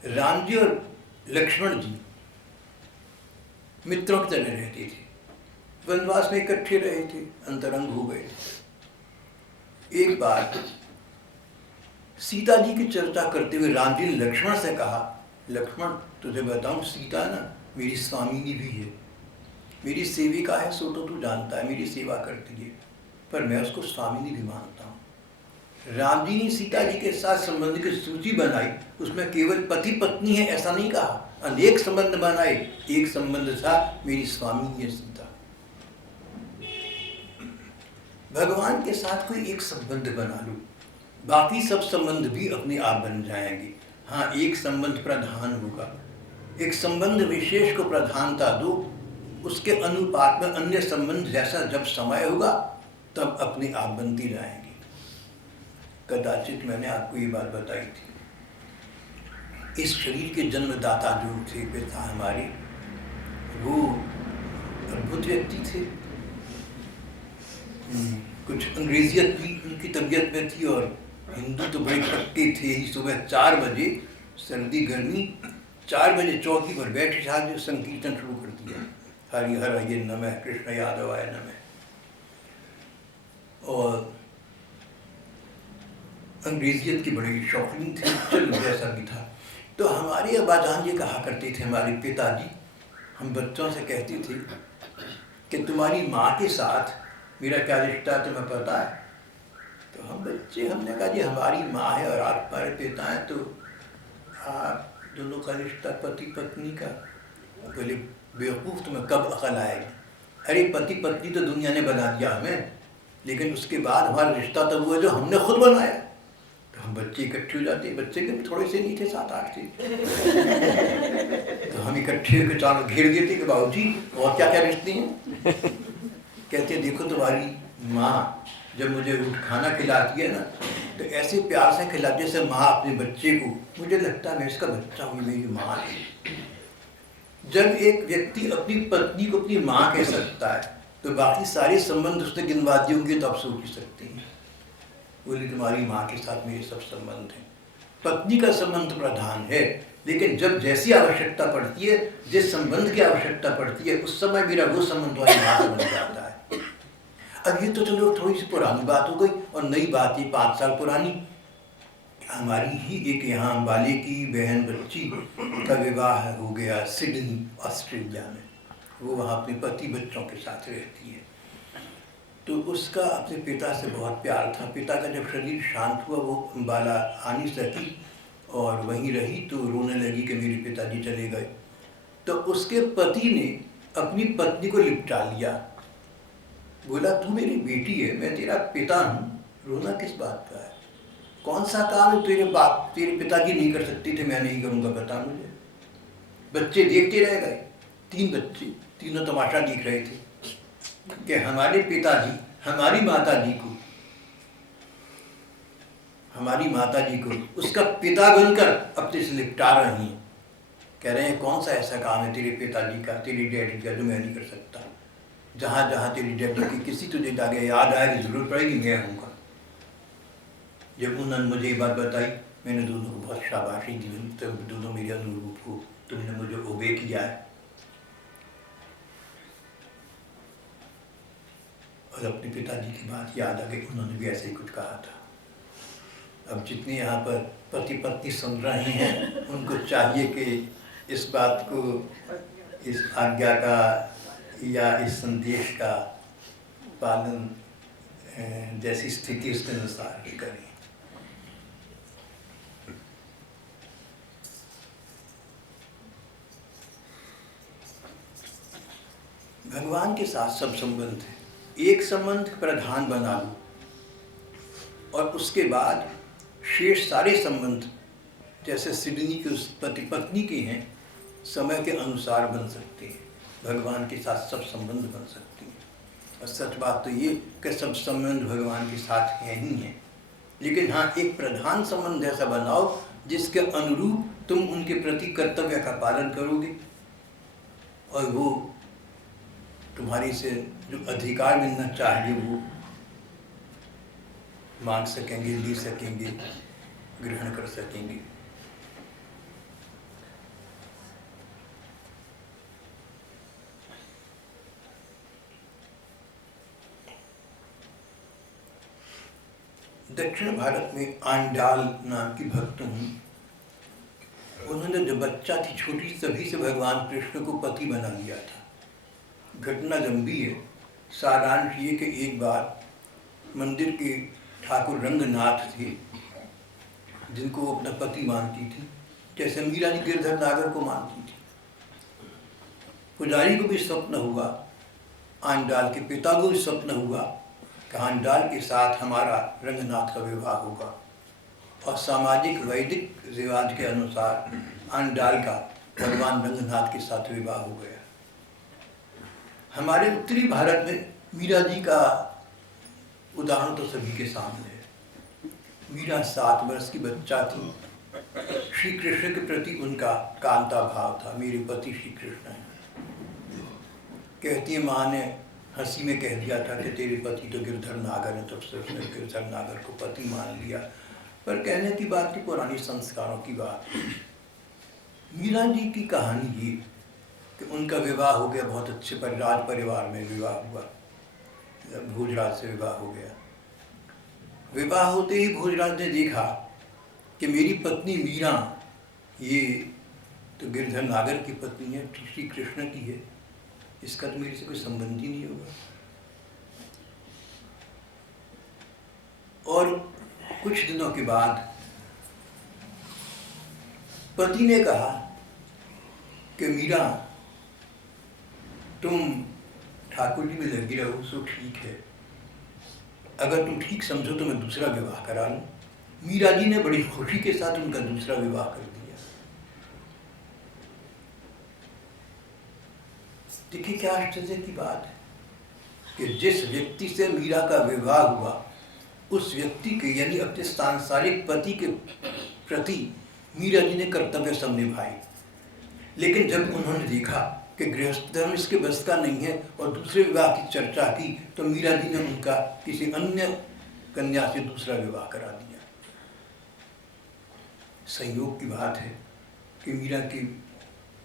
राम जी और लक्ष्मण जी मित्रों की तरह रहते थे, वनवास में इकट्ठे रहे थे, अंतरंग हो गए थे। एक बार सीता जी की चर्चा करते हुए राम जी ने लक्ष्मण से कहा, लक्ष्मण तुझे बताऊं, सीता ना मेरी स्वामिनी भी है, मेरी सेविका है, सो तो तू जानता है, मेरी सेवा करती है, पर मैं उसको स्वामिनी भी मानता हूँ। राम जी ने सीता जी के साथ संबंध की सूची बनाई, उसमें केवल पति पत्नी है ऐसा नहीं कहा, अनेक संबंध बनाए। एक संबंध था मेरी स्वामिनी है सीता। भगवान के साथ कोई एक संबंध बना लो, बाकी सब संबंध भी अपने आप बन जाएंगे। हाँ, एक संबंध प्रधान होगा, एक संबंध विशेष को प्रधानता दो, उसके अनुपात में अन्य संबंध जैसा जब समय होगा तब अपने आप बनती जाएंगे। कदाचित मैंने आपको ये बात बताई थी, इस शरीर के जन्मदाता जो थे पिता हमारे, वो अद्भुत व्यक्ति थे। कुछ अंग्रेजियत भी उनकी तबीयत में थी और हिंदू तो बड़े पक्के थे ही। सुबह 4 बजे, सर्दी गर्मी, 4 बजे चौकी पर बैठे साथ संकीर्तन शुरू कर दिया, हरि हर ये नमः, कृष्ण यादवाय नमः। और अंग्रेजियत की बड़ी शौकीन थी, चलो जैसा भी था। तो हमारे अब्बाजान ये कहा करते थे, हमारे पिताजी, हम बच्चों से कहते थे कि तुम्हारी माँ के साथ मेरा क्या रिश्ता है तुम्हें पता है? तो हम बच्चे, हमने कहा जी हमारी माँ है और आप हमारे पिता हैं, तो आप दोनों का रिश्ता पति पत्नी का। बोले बेवकूफ़, तुम्हें कब अकल आएगी? अरे पति पत्नी तो दुनिया ने बना दिया हमें, लेकिन उसके बाद हमारा रिश्ता तब हुआ जो हमने खुद बनाया। तो हम बच्चे इकट्ठे हो जाते, बच्चे के थोड़े से नहीं थे, 7-8 थे। तो हम इकट्ठे होकर चारों घेर देते कि बाबूजी और क्या क्या रिश्ते हैं। कहते देखो तुम्हारी माँ जब मुझे खाना खिलाती है ना, तो ऐसे प्यार से खिलाती है जैसे माँ अपने बच्चे को, मुझे लगता है मैं इसका बच्चा हूँ, मेरी माँ है। जब एक व्यक्ति अपनी पत्नी को अपनी माँ कह सकता है, तो बाकी सारे संबंध उसने गिनवा दिए होंगे तो आप सोच ही सकते हैं। बोले तुम्हारी माँ के साथ मेरे सब संबंध हैं। पत्नी का संबंध प्रधान है, लेकिन जब जैसी आवश्यकता पड़ती है, जिस संबंध की आवश्यकता पड़ती है, उस समय मेरा वो संबंध वाली माँ से बन जाता है। अब ये तो चलो थोड़ी सी पुरानी बात हो गई, और नई बात ही 5 साल पुरानी। हमारी ही एक यहाँ अम्बाले की बहन बच्ची का विवाह हो गया सिडनी ऑस्ट्रेलिया में। वो वहाँ अपने पति बच्चों के साथ रहती है। तो उसका अपने पिता से बहुत प्यार था। पिता का जब शरीर शांत हुआ, वो अम्बाला आ नहीं सकी और वहीं रही, तो रोने लगी कि मेरे पिताजी चले गए। तो उसके पति ने अपनी पत्नी को लिपटा लिया, बोला तू मेरी बेटी है, मैं तेरा पिता हूँ, रोना किस बात का है? कौन सा काम है तेरे पिताजी नहीं कर सकते थे, मैं नहीं करूँगा, बता मुझे। बच्चे देखते रह गए, 3 बच्चे, तीनों तमाशा देख रहे थे कि हमारे पिताजी हमारी माता जी को उसका पिता बनकर अपने से लिपटा रही हैं। कह रहे हैं कौन सा ऐसा काम है तेरे पिताजी का, तेरी डैडी का, जो मैं नहीं कर सकता। जहाँ जहाँ तेरी डैडी की किसी तुझे आगे याद आएगी, जरूरत पड़ेगी, मैं आऊँगा। जब उन्होंने मुझे ये बात बताई, मैंने दोनों को बहुत शाबाशी दी, तुम दोनों मेरे अनुरूप हो, तुमने मुझे ओबे किया है। और अपने पिताजी की बात याद आ गई, उन्होंने भी ऐसे ही कुछ कहा था। अब जितने यहाँ पर पति पत्नी सुन रहे हैं उनको चाहिए कि इस बात को, इस आज्ञा का या इस संदेश का पालन जैसी स्थिति उसके अनुसार ही करें। भगवान के साथ सब संबंध है, एक संबंध प्रधान बना लो और उसके बाद शेष सारे संबंध जैसे सिडनी के उस पति पत्नी के हैं समय के अनुसार बन सकते हैं, भगवान के साथ सब संबंध बन सकते हैं। और सच बात तो ये कि सब संबंध भगवान के साथ हैं ही हैं, लेकिन हाँ एक प्रधान संबंध ऐसा बनाओ जिसके अनुरूप तुम उनके प्रति कर्तव्य का पालन करोगे और वो तुम्हारी से जो अधिकार मिलना चाहिए वो मांग सकेंगे, ले सकेंगे, ग्रहण कर सकेंगे। दक्षिण भारत में आंडाल नाम की भक्त हुई। उन्होंने जब बच्चा थी छोटी सभी से भगवान कृष्ण को पति बना लिया था। घटना लंबी है, सारांश ये कि एक बार मंदिर के ठाकुर रंगनाथ थे जिनको वो अपना पति मानती थी, जैसे मीरा जी गिरधर नागर को मानती थी। पुजारी को भी स्वप्न हुआ, आंडाल के पिता को भी स्वप्न हुआ कि आंडाल के साथ हमारा रंगनाथ का विवाह होगा और सामाजिक वैदिक रिवाज के अनुसार आंडाल का भगवान रंगनाथ के साथ विवाह हो गया। हमारे उत्तरी भारत में मीरा जी का उदाहरण तो सभी के सामने है। मीरा 7 वर्ष की बच्चा थी, श्री कृष्ण के प्रति उनका कांता भाव था, मेरे पति श्री कृष्ण हैं। कहती है माँ ने हंसी में कह दिया था कि तेरे पति तो गिरधर नागर है, तो उसने गिरधर नागर को पति मान लिया। पर कहने की बात थी, पुरानी संस्कारों की बात। मीरा जी की कहानी ये कि उनका विवाह हो गया, बहुत अच्छे राज परिवार में विवाह हुआ, भोजराज से विवाह हो गया। विवाह होते ही भोजराज ने देखा कि मेरी पत्नी मीरा ये तो गिरधर नागर की पत्नी है, श्री कृष्ण की है, इसका तो मेरे से कोई संबंध ही नहीं होगा। और कुछ दिनों के बाद पति ने कहा कि मीरा तुम ठाकुर जी में लगी रहो सो ठीक है, अगर तुम ठीक समझो तो मैं दूसरा विवाह करा लूं। मीरा जी ने बड़ी खुशी के साथ उनका दूसरा विवाह कर दिया। देखिए क्या आश्चर्य की बात है कि जिस व्यक्ति से मीरा का विवाह हुआ उस व्यक्ति के यानी अपने सांसारिक पति के प्रति मीरा जी ने कर्तव्य सब निभाए, लेकिन जब उन्होंने देखा कि गृहस्थ धर्म इसके बस का नहीं है और दूसरे विवाह की चर्चा की तो मीरा जी ने उनका किसी अन्य कन्या से दूसरा विवाह करा दिया। संयोग की बात है कि मीरा के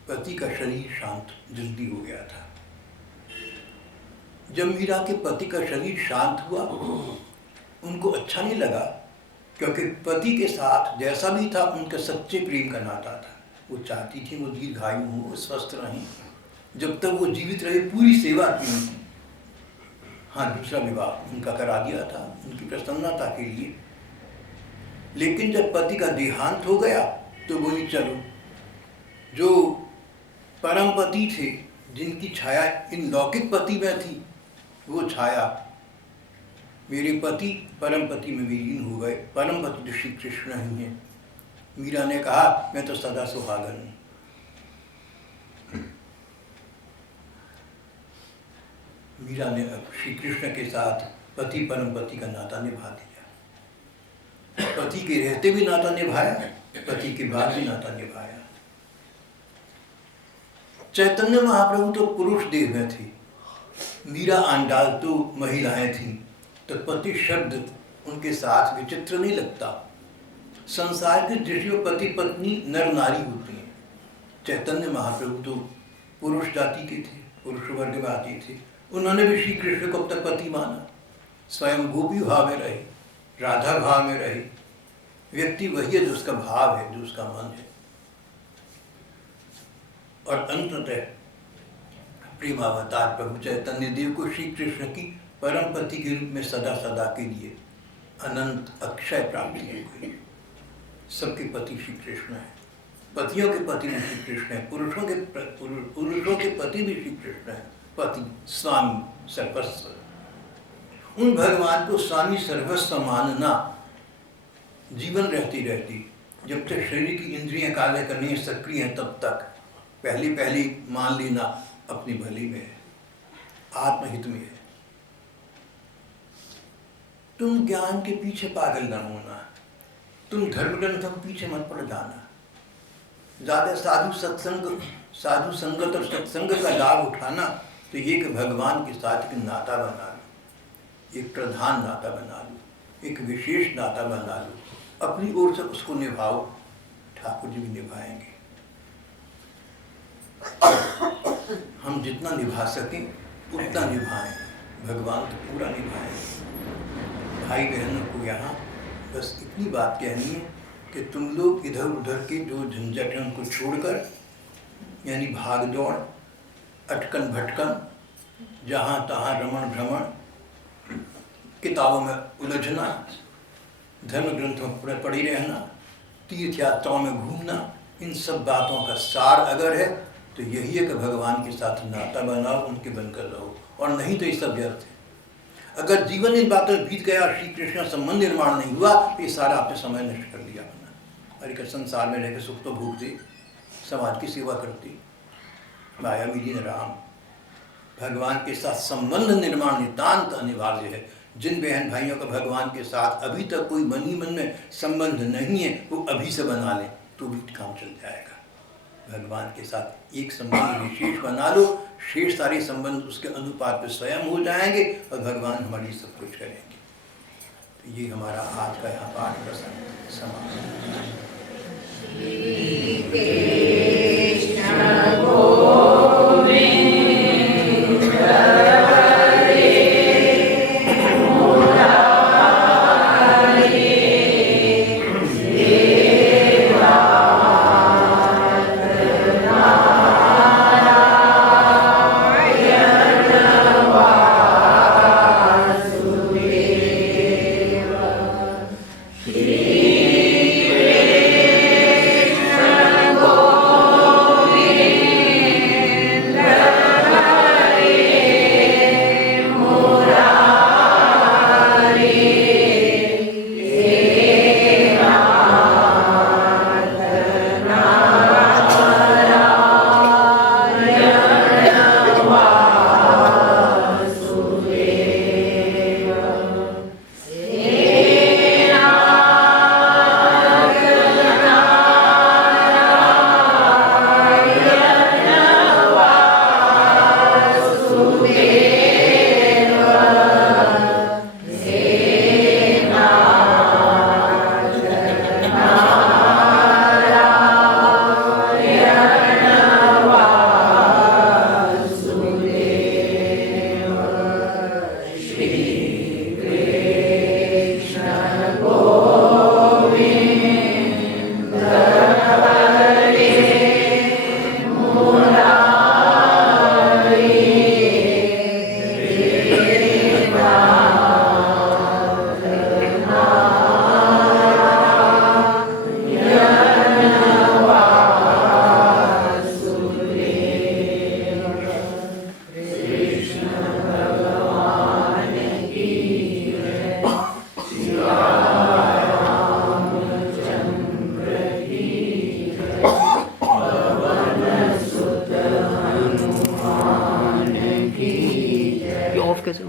पति का शरीर शांत जल्दी हो गया था। जब मीरा के पति का शरीर शांत हुआ उनको अच्छा नहीं लगा, क्योंकि पति के साथ जैसा भी था उनका सच्चे प्रेम का नाता था। वो चाहती थी वो दीर्घायु हो, वो स्वस्थ रहें, जब तक वो जीवित रहे पूरी सेवा की उनकी। हाँ दूसरा विवाह उनका करा दिया था उनकी प्रसन्नता के लिए, लेकिन जब पति का देहांत हो गया तो बोली चलो जो परम पति थे जिनकी छाया इन लौकिक पति में थी वो छाया मेरे पति परम पति में विलीन हो गए। परम पति तो श्री कृष्ण ही हैं। मीरा ने कहा मैं तो सदा सुहागन हूँ। मीरा ने अब श्री कृष्ण के साथ पति परम पति का नाता निभा दिया। पति के रहते भी नाता निभाया, पति के बाद भी नाता निभाया। चैतन्य महाप्रभु तो पुरुष देह में थे, मीरा आंडाल तो महिलाएं थीं, तो पति शब्द उनके साथ विचित्र नहीं लगता। संसार की दृष्टि में पति पत्नी नर नारी होती हैं। चैतन्य महाप्रभु तो पुरुष जाति के थे, पुरुष वर्ग में आते थे, उन्होंने भी श्री कृष्ण को अपना पति माना, स्वयं गोपी भाव में रही, राधा भाव में रही। व्यक्ति वही है जो उसका भाव है, जो उसका मन है। और अंततः प्रेमावतार प्रभु चैतन्य देव को श्री कृष्ण की परम पति के रूप में सदा सदा के लिए अनंत अक्षय प्राप्ति हो गई। सबके पति श्री कृष्ण है, पतियों के पति भी श्री कृष्ण है, पुरुषों के पति भी श्री कृष्ण है। पति स्वामी सर्वस्व, उन भगवान को स्वामी सर्वस्व मानना जीवन रहती रहती, जब तक शरीर की इंद्रियां कार्य करनी सक्रिय हैं तब तक पहली मान लेना अपनी भली में है, आत्महित में है। तुम ज्ञान के पीछे पागल न होना, तुम धर्म ग्रंथों के पीछे मत पड़ जाना। ज्यादा साधु संगत और सत्संग का लाभ उठाना तो ये कि भगवान के साथ एक नाता बना लो, एक प्रधान नाता बना लो, एक विशेष नाता बना लो, अपनी ओर से उसको निभाओ। ठाकुर जी भी निभाएंगे। हम जितना निभा सकें उतना निभाएं, भगवान तो पूरा निभाएं। भाई बहनों को यहाँ बस इतनी बात कहनी है कि तुम लोग इधर उधर के जो झंझट हैं उनको छोड़कर, यानी भाग दौड़, अटकन भटकन, जहाँ तहाँ रमण भ्रमण, किताबों में उलझना, धर्म ग्रंथों पर पड़ी रहना, तीर्थ यात्राओं में घूमना, इन सब बातों का सार अगर है तो यही है कि भगवान के साथ नाता बनाओ, उनके बनकर रहो, और नहीं तो ये सब व्यर्थ है। अगर जीवन इन बातों में बीत गया, श्री कृष्ण संबंध निर्माण नहीं हुआ तो ये सारा आपने समय नष्ट कर लिया अपना। अरे का संसार में रहकर सुख तो भोगते, समाज की सेवा करती, माया मिली न राम। भगवान के साथ संबंध निर्माण नितांत अनिवार्य है। जिन बहन भाइयों का भगवान के साथ अभी तक कोई मन ही मन में संबंध नहीं है, वो अभी से बना ले तो भी काम चल जाएगा। भगवान के साथ एक संबंध विशेष बना लो, शेष सारे संबंध उसके अनुपात में स्वयं हो जाएंगे और भगवान हमारी सब कुछ करेंगे। तो ये हमारा आज का यहाँ पाठ प्रसंग समाप्त। You off कैसे?